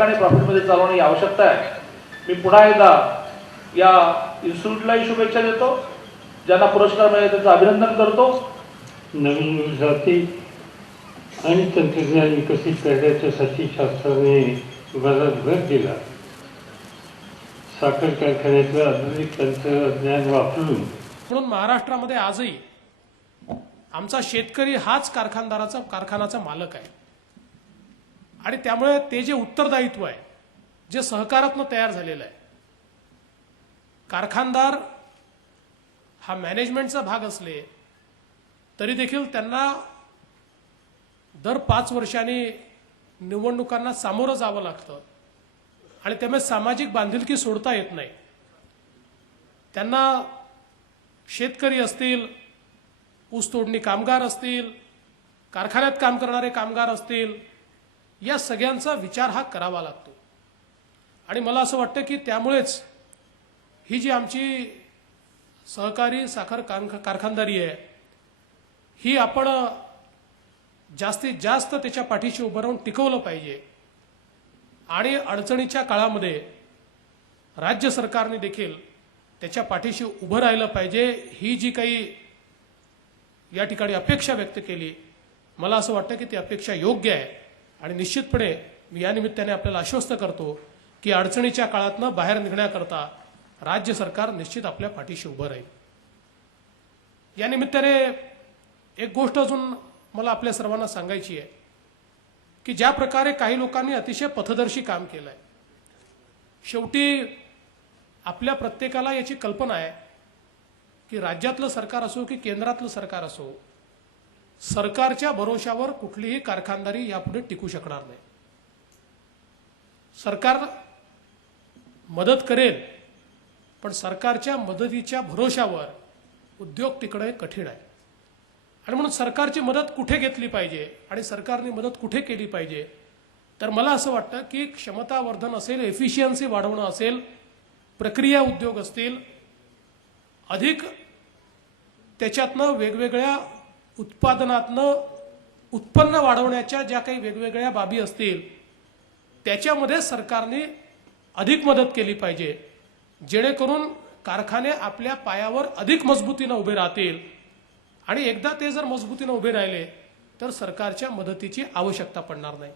आणि प्रॉफिटमध्ये चालवणे ही आवश्यकता आहे. मी पुन्हा एकदा या इन्स्टिट्यूटलाही शुभेच्छा देतो. ज्यांना पुरस्कार मिळाले त्यांचं अभिनंदन करतो. नवीन जाती आणि तंत्रज्ञान विकसित करण्याच्यासाठी शास्त्राने बराच भर दिला. साखर कारखान्यातलं आधुनिक तंत्रज्ञान वापरून म्हणून महाराष्ट्रामध्ये आजही आमचा शेतकरी हाच कारखानदाराचा कारखानाचा मालक आहे. आणि त्यामुळे ते जे उत्तरदायित्व आहे जे सहकारातनं तयार झालेलं आहे कारखानदार हा मॅनेजमेंटचा भाग असले तरी देखील त्यांना दर पाच वर्षांनी निवडणुकांना सामोरं जावं लागतं. आणि त्यामुळे सामाजिक बांधिलकी सोडता येत नाही. त्यांना शेतकरी असतील ऊसतोडणी कामगार असतील कारखान्यात काम करणारे कामगार असतील या सगळ्यांचा विचार हा करावा लागतो. आणि मला असं वाटतं की त्यामुळेच ही जी आमची सहकारी साखर कारखानदारी आहे ही आपण जास्तीत जास्त त्याच्या पाठीशी उभं राहून टिकवलं पाहिजे. आणि अडचणीच्या काळामध्ये राज्य सरकारने देखील त्याच्या पाठीशी उभं राहिलं पाहिजे ही जी काही या ठिकाणी अपेक्षा व्यक्त केली मला असं वाटतं की ती अपेक्षा योग्य आहे. आणि निश्चितपणे मी या निमित्ताने आपल्याला आश्वस्त करतो की अडचणीच्या काळातनं बाहेर निघण्याकरता राज्य सरकार निश्चित आपल्या पाठीशी उभं राहील. या निमित्ताने एक गोष्ट अजून मला आपल्या सर्वांना सांगायची आहे की ज्या प्रकारे काही लोकांनी अतिशय पथदर्शी काम केलं आहे शेवटी आपल्या प्रत्येकाला याची कल्पना आहे की राज्यातलं सरकार असो की केंद्रातलं सरकार असो सरकारच्या भरोशावर कुठलीही कारखानदारी यापुढे टिकू शकणार नाही. सरकार मदत करेल पण सरकारच्या मदतीच्या भरोशावर उद्योग टिकणं हे कठीण आहे. आणि म्हणून सरकारची मदत कुठे घेतली पाहिजे आणि सरकारने मदत कुठे केली पाहिजे तर मला असं वाटतं की क्षमतावर्धन असेल एफिशियन्सी वाढवणं असेल प्रक्रिया उद्योग असतील अधिक त्याच्यातनं वेगवेगळ्या उत्पादनातनं उत्पन्न वाढवण्याच्या ज्या काही वेगवेगळ्या बाबी असतील त्याच्यामध्ये सरकारने अधिक मदत केली पाहिजे. जेणेकरून कारखाने आपल्या पायावर अधिक मजबूतीनं उभे राहतील आणि एकदा ते जर मजबूतीनं उभे राहिले तर सरकारच्या मदतीची आवश्यकता पडणार नाही.